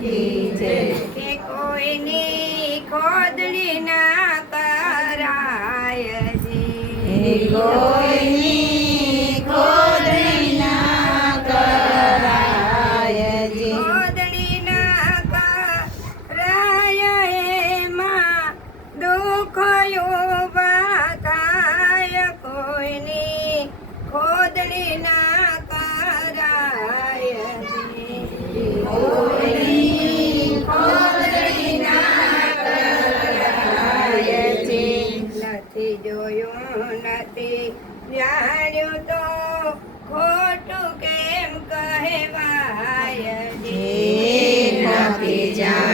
કી જય કોઈની ખોદણી ના કરાય જી કોઈની નથી જોયું નથી. જાણ્યું તો ખોટું કેમ કહેવાય? નથી જાણ્યું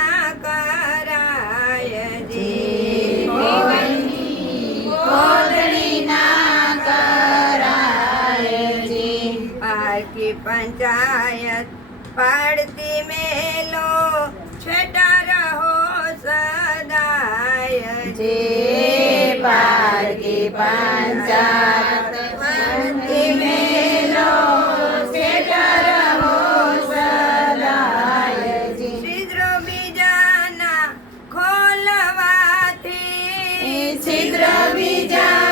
પંચાયત પાડતી મેલો છટા રહો સદાય. જે પારકી પંચાયત વંદે મેલો સદાય. જી બીજાના ખોલવાથી છિદ્ર બીજાના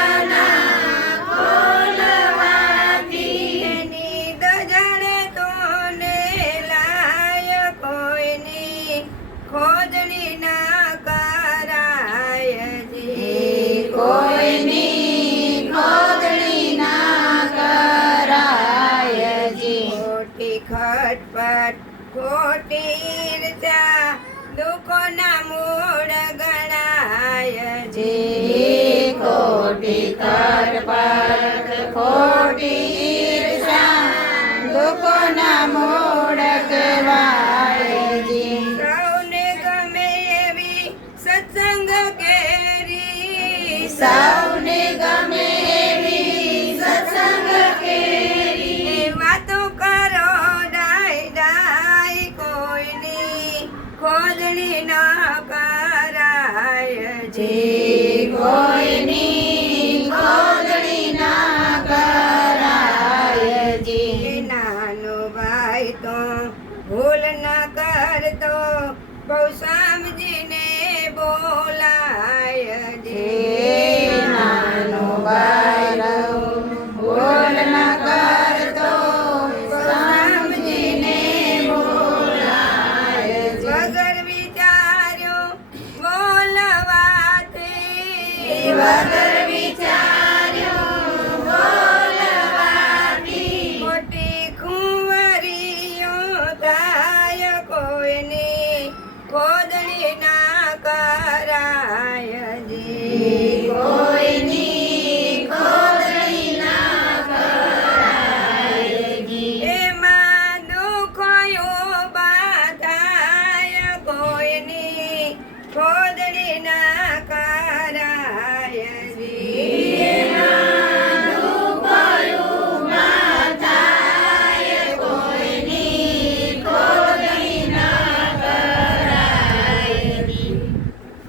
ખોટી કટપટ ખોટી ઈર્ષા સૌને ગમે એવી સત્સંગ કેરી. સૌને ગમે એવી સત્સંગ કેરી. વાતો કરો ડાય ડાય કોઈની ખોદણી ન કરાય જી. Gak.